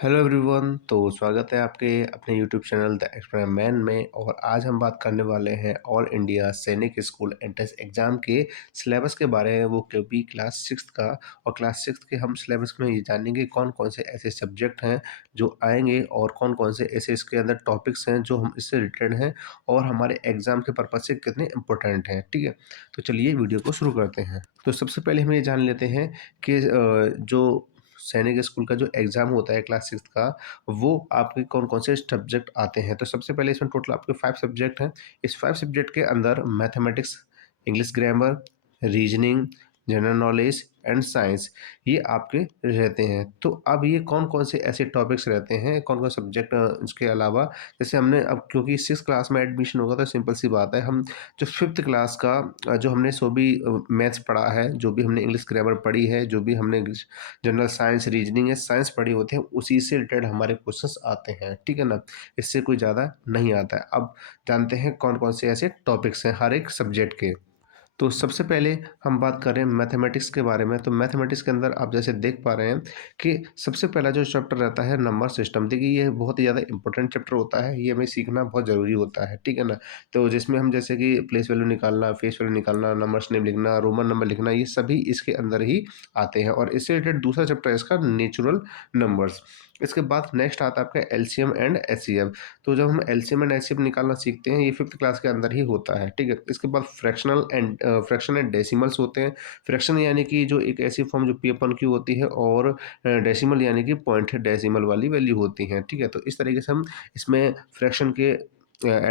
Hello everyone. तो स्वागत है आपके अपने यूट्यूब चैनल द एक्सपेरिमेंट में। और आज हम बात करने वाले हैं ऑल इंडिया सैनिक स्कूल एंट्रेंस एग्ज़ाम के सिलेबस के बारे में, वो क्योंकि क्लास सिक्स का। और क्लास सिक्स के हम सिलेबस में ये जानेंगे कौन कौन से ऐसे सब्जेक्ट हैं जो आएंगे और कौन कौन से ऐसे इसके अंदर टॉपिक्स हैं जो हम इससे रिलेटेड हैं और हमारे एग्ज़ाम के पर्पज़ से कितने इंपॉर्टेंट हैं। ठीक है, तो चलिए वीडियो को शुरू करते हैं। तो सबसे पहले हम ये जान लेते हैं कि जो सैनिक स्कूल का जो एग्ज़ाम होता है क्लास सिक्स का, वो आपके कौन कौन से सब्जेक्ट आते हैं। तो सबसे पहले इसमें टोटल आपके 5 सब्जेक्ट हैं। इस 5 सब्जेक्ट के अंदर mathematics, English grammar, reasoning, general knowledge and science, ये आपके रहते हैं। तो अब ये कौन कौन से ऐसे टॉपिक्स रहते हैं, कौन कौन सब्जेक्ट इसके अलावा, जैसे हमने अब क्योंकि सिक्स क्लास में एडमिशन होगा तो सिंपल सी बात है, हम जो फिफ्थ क्लास का जो हमने सो भी मैथ्स पढ़ा है, जो भी हमने इंग्लिश ग्रामर पढ़ी है, जो भी हमने जनरल साइंस, रीजनिंग या साइंस पढ़ी होती है, उसी से रिलेटेड हमारे क्वेश्चंस आते हैं। ठीक है ना, इससे कोई ज़्यादा नहीं आता है। अब जानते हैं कौन कौन से ऐसे टॉपिक्स हैं हर एक सब्जेक्ट के। तो सबसे पहले हम बात करें मैथमेटिक्स के बारे में। तो मैथमेटिक्स के अंदर आप जैसे देख पा रहे हैं कि सबसे पहला जो चैप्टर रहता है नंबर सिस्टम। देखिए, ये बहुत ही ज़्यादा इंपॉर्टेंट चैप्टर होता है, ये हमें सीखना बहुत ज़रूरी होता है। ठीक है ना, तो जिसमें हम जैसे कि प्लेस वैल्यू निकालना, फेस वैल्यू निकालना, नंबर्स नेम लिखना, रोमन नंबर लिखना, ये सभी इसके अंदर ही आते हैं। और इससे रिलेटेड दूसरा चैप्टर है इसका नेचुरल नंबर्स। इसके बाद नेक्स्ट आता है आपका एलसीएम एंड एचसीएफ। तो जब हम एलसीएम एंड एचसीएफ निकालना सीखते हैं, ये फिफ्थ क्लास के अंदर ही होता है। ठीक है, इसके बाद फ्रैक्शन एंड डेसिमल्स होते हैं। फ्रैक्शन यानी कि जो एक ऐसी फॉर्म जो पी अपन क्यू होती है, और डेसिमल यानी कि पॉइंट डेसिमल वाली वैल्यू होती हैं। ठीक है, तो इस तरीके से हम इसमें फ्रैक्शन के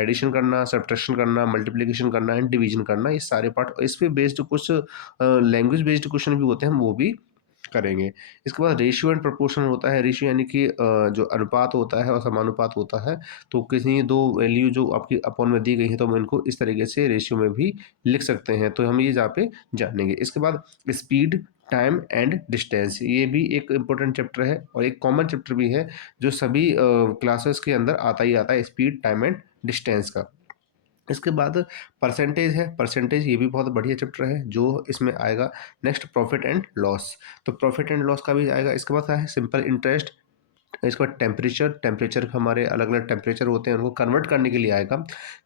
एडिशन करना, सब्ट्रैक्शन करना, मल्टीप्लिकेशन करना एंड डिवीजन करना, ये सारे पार्ट, इस पे बेस्ड कुछ लैंग्वेज बेस्ड क्वेश्चन भी होते हैं, हम वो भी करेंगे। इसके बाद रेशियो एंड प्रोपोर्शन होता है। रेशियो यानी कि जो अनुपात होता है और समानुपात होता है। तो किसी दो वैल्यू जो आपकी अपॉन में दी गई है, तो हम इनको इस तरीके से रेशियो में भी लिख सकते हैं। तो हम ये यहाँ पे जानेंगे। इसके बाद स्पीड, टाइम एंड डिस्टेंस, ये भी एक इम्पोर्टेंट चैप्टर है और एक कॉमन चैप्टर भी है जो सभी क्लासेस के अंदर आता ही आता है, स्पीड, टाइम एंड डिस्टेंस का। इसके बाद परसेंटेज है। परसेंटेज ये भी बहुत बढ़िया चैप्टर है जो इसमें आएगा। Next profit and loss. तो प्रॉफिट एंड लॉस का भी आएगा। इसके बाद है सिंपल इंटरेस्ट। इसके बाद टेम्परेचर। टेम्परेचर हमारे अलग अलग टेम्परेचर होते हैं, उनको कन्वर्ट करने के लिए आएगा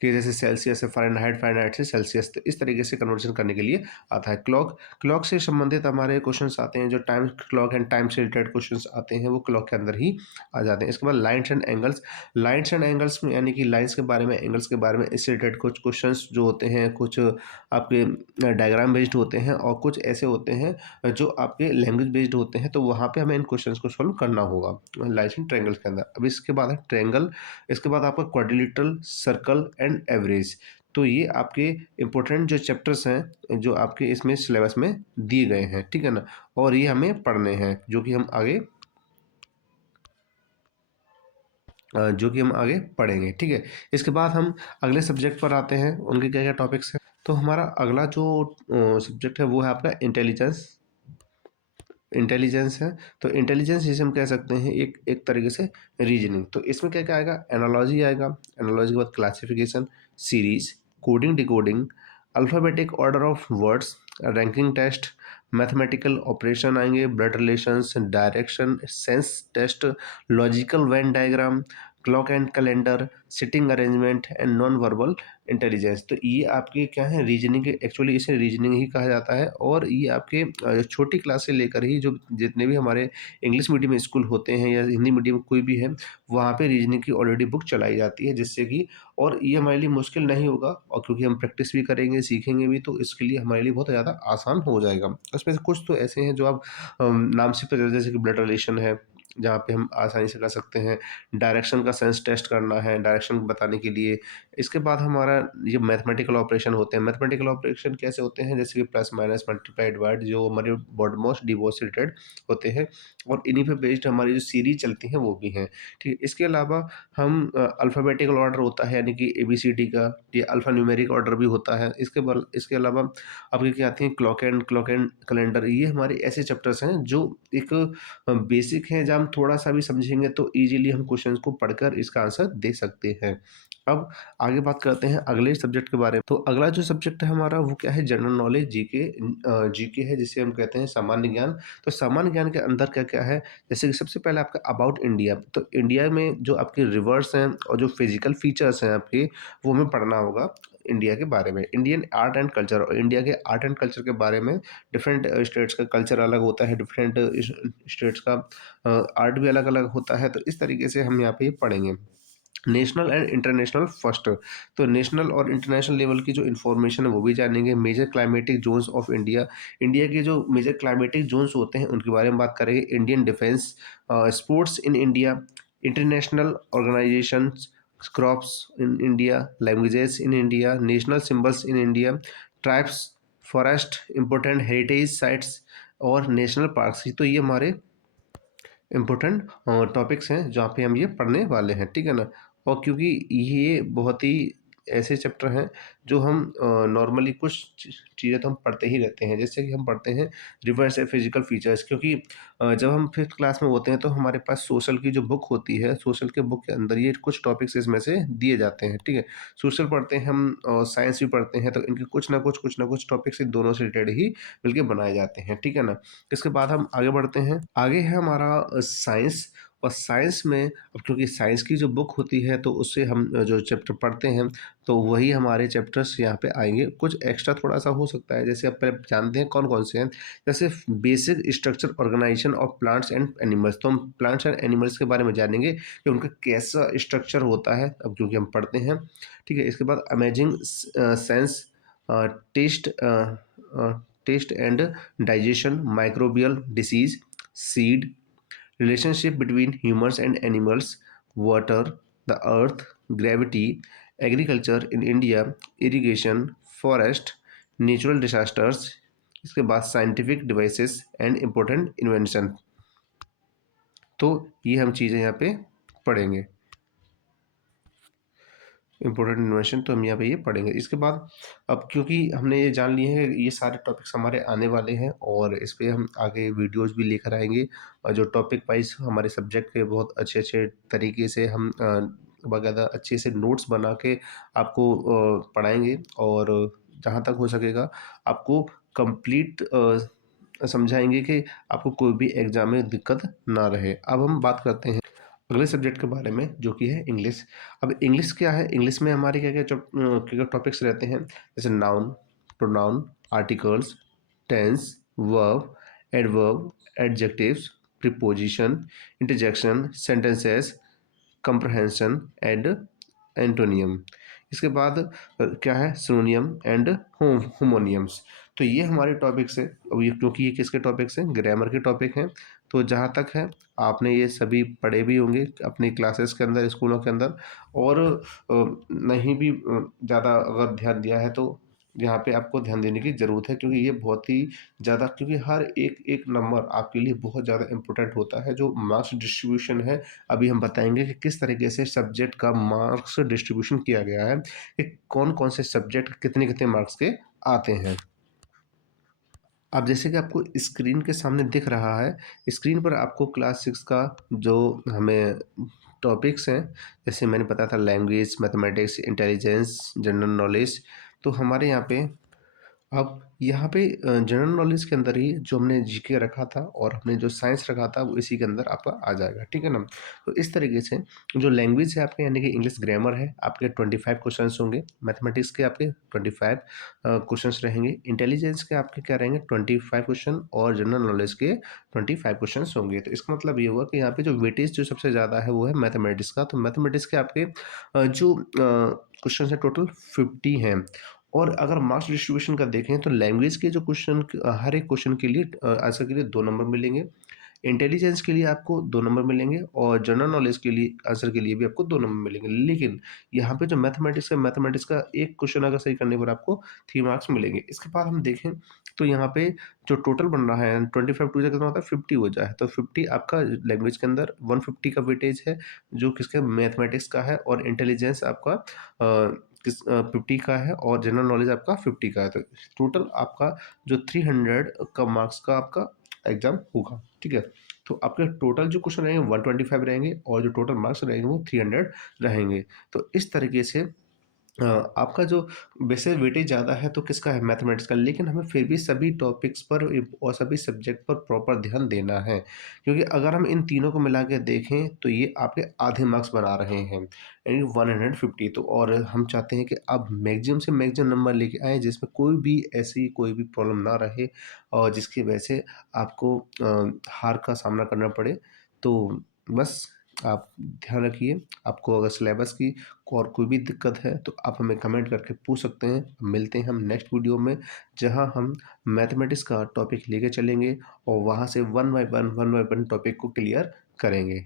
कि जैसे सेल्सियस से फ़ारेनहाइट, फ़ारेनहाइट से सेल्सियस, तो इस तरीके से कन्वर्जन करने के लिए आता है। क्लॉक। क्लॉक से संबंधित हमारे क्वेश्चंस आते हैं, जो टाइम क्लॉक एंड टाइम से रिलेटेड क्वेश्चंस आते हैं, वो क्लॉक के अंदर ही आ जाते हैं। इसके बाद lines and angles. Lines and angles में यानी कि लाइन्स के बारे में, एंगल्स के बारे में, इससे रिलेटेड कुछ क्वेश्चंस जो होते हैं, कुछ आपके डायग्राम बेस्ड होते हैं और कुछ ऐसे होते हैं जो आपके लैंग्वेज बेस्ड होते हैं। तो वहाँ पे हमें इन क्वेश्चंस को सॉल्व करना होगा लाइन्स एंड ट्रायंगल्स के अंदर। अब इसके बाद है ट्रायंगल। इसके बाद आपका क्वाड्रिलेटरल, सर्कल एंड एवरेज। तो ये आपके इंपॉर्टेंट जो चैप्टर्स हैं जो आपके इसमें सिलेबस में दिए गए हैं। ठीक है ना, और ये हमें पढ़ने हैं, जो कि हम आगे पढ़ेंगे। ठीक है, इसके बाद हम अगले सब्जेक्ट पर आते हैं, उनके क्या क्या टॉपिक्स हैं। तो हमारा अगला जो सब्जेक्ट है वो है आपका इंटेलिजेंस। इंटेलिजेंस है। तो इंटेलिजेंस जिसे हम कह सकते हैं एक एक तरीके से रीजनिंग। तो इसमें क्या क्या आएगा, एनालॉजी आएगा। एनालॉजी के बाद classification, series, coding, decoding, alphabetic order of words, ranking test, mathematical operation आएंगे, blood relations, direction, sense test, logical Venn diagram, clock and calendar, sitting arrangement and non verbal intelligence. तो ये आपके क्या है, reasoning के, actually इसे reasoning ही कहा जाता है। और ये आपके छोटी क्लास से लेकर ही जो जितने भी हमारे इंग्लिश मीडियम स्कूल होते हैं या हिंदी मीडियम कोई भी है, वहाँ पे रीजनिंग की ऑलरेडी बुक चलाई जाती है, जिससे कि और ये हमारे लिए मुश्किल नहीं होगा, और क्योंकि हम प्रैक्टिस भी करेंगे, सीखेंगे भी, तो इसके लिए हमारे लिए बहुत ज़्यादा आसान हो जाएगा। उसमें से कुछ तो ऐसे हैं जो आप नाम से पता, जैसे कि ब्लड रिलेशन है, जहाँ पे हम आसानी से कर सकते हैं। डायरेक्शन का सेंस टेस्ट करना है, डायरेक्शन बताने के लिए। इसके बाद हमारा ये मैथमेटिकल ऑपरेशन होते हैं। मैथमेटिकल ऑपरेशन कैसे होते हैं, जैसे कि प्लस, माइनस, मल्टीप्लाई, डिवाइड, जो हमारे वर्ड मोस्ट डिवोर्स से रिलेटेड होते हैं। और इन्हीं पे बेस्ड हमारी जो सीरीज चलती हैं वो भी हैं। ठीक है, इसके अलावा हम अल्फ़ाबेटिकल ऑर्डर होता है, यानी कि ABCD का, ये अल्फ़ा न्यूमेरिक ऑर्डर भी होता है। इसके अलावा आपकी क्या आती हैं, क्लॉक एंड कैलेंडर। ये हमारे ऐसे चैप्टर्स हैं जो एक बेसिक हैं, जब हम थोड़ा सा भी समझेंगे तो ईजिली हम क्वेश्चंस को पढ़कर इसका आंसर दे सकते हैं। अब आगे बात करते हैं अगले सब्जेक्ट के बारे में। तो अगला जो सब्जेक्ट है हमारा वो क्या है, जनरल नॉलेज, जीके। जीके है जिसे हम कहते हैं सामान्य ज्ञान। तो सामान्य ज्ञान के अंदर क्या-क्या है, जैसे कि सबसे पहले आपका अबाउट इंडिया। तो इंडिया में जो आपके रिवर्स हैं और जो फिजिकल फीचर्स हैं आपके, वो हमें पढ़ना होगा इंडिया के बारे में। इंडियन आर्ट एंड कल्चर, और इंडिया के आर्ट एंड कल्चर के बारे में। डिफरेंट स्टेट्स का कल्चर अलग होता है, डिफरेंट स्टेट्स का आर्ट भी अलग-अलग होता है। तो इस तरीके से हम यहाँ पे पढ़ेंगे। National and international first. तो नेशनल और इंटरनेशनल लेवल की जो इन्फॉर्मेशन है वो भी जानेंगे। Major climatic zones of India, India के जो मेजर क्लाइमेटिक जोन्स होते हैं उनके बारे में बात करेंगे। Indian defence, sports in India, international organisations, crops in India, languages in India, national symbols in India, tribes, forest, important heritage sites और नेशनल पार्क्स। तो ये हमारे इम्पोर्टेंट टॉपिक्स हैं जहाँ पे हम ये पढ़ने वाले हैं, ठीक है ना। और क्योंकि ये बहुत ही ऐसे चैप्टर हैं जो हम नॉर्मली कुछ चीज़ें तो हम पढ़ते ही रहते हैं। जैसे कि हम पढ़ते हैं रिवर्स या फिजिकल फीचर्स, क्योंकि जब हम फिफ्थ क्लास में होते हैं तो हमारे पास सोशल की जो बुक होती है, सोशल के बुक के अंदर ये कुछ टॉपिक्स इसमें से दिए जाते हैं, ठीक है। सोशल पढ़ते हैं हम और साइंस भी पढ़ते हैं, तो इनके कुछ ना कुछ टॉपिक्स इन दोनों से रिलेटेड ही मिलके बनाए जाते हैं, ठीक है ना। इसके बाद हम आगे बढ़ते हैं। आगे है हमारा साइंस। और साइंस में, अब क्योंकि साइंस की जो बुक होती है तो उससे हम जो चैप्टर पढ़ते हैं तो वही हमारे चैप्टर्स यहाँ पे आएंगे। कुछ एक्स्ट्रा थोड़ा सा हो सकता है, जैसे आप पहले जानते हैं कौन कौन से हैं। जैसे basic structure organisation of plants and animals, तो हम प्लांट्स एंड एनिमल्स के बारे में जानेंगे कि उनका कैसा स्ट्रक्चर होता है, अब क्योंकि हम पढ़ते हैं, ठीक है। इसके बाद amazing sense, taste, taste and digestion, microbial disease, seed, relationship between humans and animals, water, the earth, gravity, agriculture in India, irrigation, forest, natural disasters। इसके बाद scientific devices and important invention. तो ये हम चीज़ें यहाँ पे पढ़ेंगे। इम्पोर्टेंट इन्वेंशन तो हम यहाँ पे ये पढ़ेंगे। इसके बाद अब क्योंकि हमने ये जान लिए हैं ये सारे टॉपिक्स हमारे आने वाले हैं और इस पे हम आगे वीडियोस भी लेकर आएंगे, और जो टॉपिक वाइज हमारे सब्जेक्ट के बहुत अच्छे अच्छे तरीके से हम बाकायदा अच्छे से नोट्स बना के आपको पढ़ाएंगे, और जहाँ तक हो सकेगा आपको कंप्लीट समझाएंगे कि आपको कोई भी एग्जाम में दिक्कत ना रहे। अब हम बात करते हैं अगले सब्जेक्ट के बारे में जो कि है इंग्लिश। अब इंग्लिश क्या है, इंग्लिश में हमारे क्या क्या क्या टॉपिक्स रहते हैं, जैसे noun, pronoun, articles, tense, verb, adverb, adjectives, preposition, interjection, sentences, comprehension and antonym. इसके बाद क्या है, सिनोनियम एंड होमोनियम्स। तो ये हमारे टॉपिक्स हैं। अब ये क्योंकि ये किसके टॉपिक्स हैं, ग्रामर के टॉपिक हैं। तो जहाँ तक है आपने ये सभी पढ़े भी होंगे अपनी क्लासेस के अंदर, स्कूलों के अंदर, और नहीं भी ज़्यादा अगर ध्यान दिया है तो यहाँ पे आपको ध्यान देने की ज़रूरत है, क्योंकि ये बहुत ही ज़्यादा, क्योंकि हर एक एक नंबर आपके लिए बहुत ज़्यादा इंपॉर्टेंट होता है। जो मार्क्स डिस्ट्रीब्यूशन है, अभी हम बताएंगे कि किस तरीके से सब्जेक्ट का मार्क्स डिस्ट्रीब्यूशन किया गया है, कि कौन कौन से सब्जेक्ट कितने कितने मार्क्स के आते हैं। अब जैसे कि आपको स्क्रीन के सामने दिख रहा है, स्क्रीन पर आपको क्लास 6 का जो हमें टॉपिक्स हैं, जैसे मैंने बताया था language, mathematics, intelligence, general knowledge. तो हमारे यहाँ पे अब यहाँ पे जनरल नॉलेज के अंदर ही जो हमने जीके रखा था और हमने जो साइंस रखा था वो इसी के अंदर आपका आ जाएगा, ठीक है ना। तो इस तरीके से जो लैंग्वेज है आपके, यानी कि इंग्लिश ग्रामर है, आपके 25 क्वेश्चंस होंगे। मैथमेटिक्स के आपके 25 क्वेश्चंस रहेंगे। इंटेलिजेंस के आपके क्या रहेंगे, 25 क्वेश्चन, और जनरल नॉलेज के 25 क्वेश्चंस होंगे। तो इसका मतलब ये हुआ कि यहाँ पे जो वेटेज जो सबसे ज़्यादा है वो है मैथमेटिक्स का। तो मैथमेटिक्स के आपके जो क्वेश्चन है टोटल 50 हैं। और अगर मार्क्स डिस्ट्रीब्यूशन का देखें तो लैंग्वेज के जो क्वेश्चन, हर एक क्वेश्चन के लिए आंसर के लिए 2 नंबर मिलेंगे। इंटेलिजेंस के लिए आपको 2 नंबर मिलेंगे, और जनरल नॉलेज के लिए आंसर के लिए भी आपको 2 नंबर मिलेंगे। लेकिन यहाँ पे जो मैथमेटिक्स का एक क्वेश्चन अगर सही करने पर आपको 3 मार्क्स मिलेंगे। इसके बाद हम देखें तो यहाँ पे जो टोटल बन रहा है 25 टू कितना होता है, 50 हो जाए, तो 50 आपका लैंग्वेज के अंदर, 150 का वेटेज है जो किसके, मैथमेटिक्स का है, और इंटेलिजेंस आपका 50 का है, और जनरल नॉलेज आपका 50 का है। तो टोटल आपका जो 300 का मार्क्स का आपका एग्जाम होगा, ठीक है। तो आपके टोटल जो क्वेश्चन रहेंगे 125 रहेंगे और जो टोटल मार्क्स रहेंगे वो 300 रहेंगे। तो इस तरीके से आपका जो वैसे वेटेज ज़्यादा है तो किसका है? मैथमेटिक्स का, लेकिन हमें फिर भी सभी टॉपिक्स पर और सभी सब्जेक्ट पर प्रॉपर ध्यान देना है, क्योंकि अगर हम इन तीनों को मिला के देखें तो ये आपके आधे मार्क्स बना रहे हैं, यानी 150। तो और हम चाहते हैं कि आप मैक्सिमम से मैक्सिमम नंबर लेके आएँ जिसमें कोई भी ऐसी कोई भी प्रॉब्लम ना रहे और जिसकी वजह से आपको हार का सामना करना पड़े। तो बस आप ध्यान रखिए, आपको अगर सिलेबस की और कोई भी दिक्कत है तो आप हमें कमेंट करके पूछ सकते हैं। मिलते हैं हम नेक्स्ट वीडियो में, जहां हम मैथमेटिक्स का टॉपिक लेके चलेंगे और वहां से वन बाय वन टॉपिक को क्लियर करेंगे।